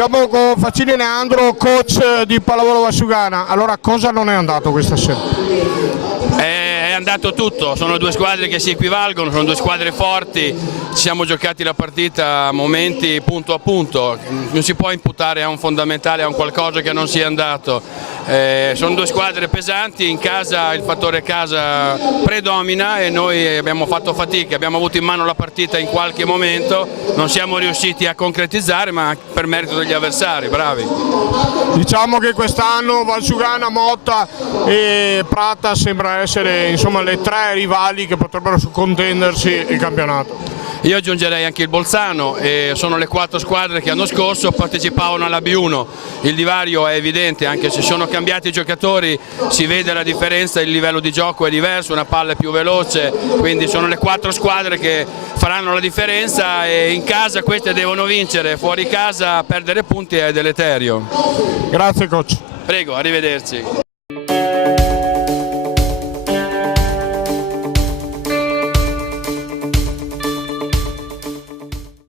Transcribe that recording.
Siamo con Facini Leandro, coach di Pallavolo Valsugana. Allora, cosa non è andato questa sera? È andato tutto, sono due squadre che si equivalgono, sono due squadre forti, ci siamo giocati la partita a momenti punto a punto, non si può imputare a un fondamentale, a un qualcosa che non sia andato. Sono due squadre pesanti, in casa il fattore casa predomina e noi abbiamo fatto fatica, abbiamo avuto in mano la partita in qualche momento, non siamo riusciti a concretizzare ma per merito degli avversari, bravi. Diciamo che quest'anno Valsugana, Motta e Prata sembra essere insomma le tre rivali che potrebbero contendersi il campionato. Io aggiungerei anche il Bolzano, sono le quattro squadre che l'anno scorso partecipavano alla B1, il divario è evidente, anche se sono cambiati i giocatori si vede la differenza, il livello di gioco è diverso, una palla è più veloce, quindi sono le quattro squadre che faranno la differenza e in casa queste devono vincere, fuori casa perdere punti è deleterio. Grazie coach. Prego, arrivederci.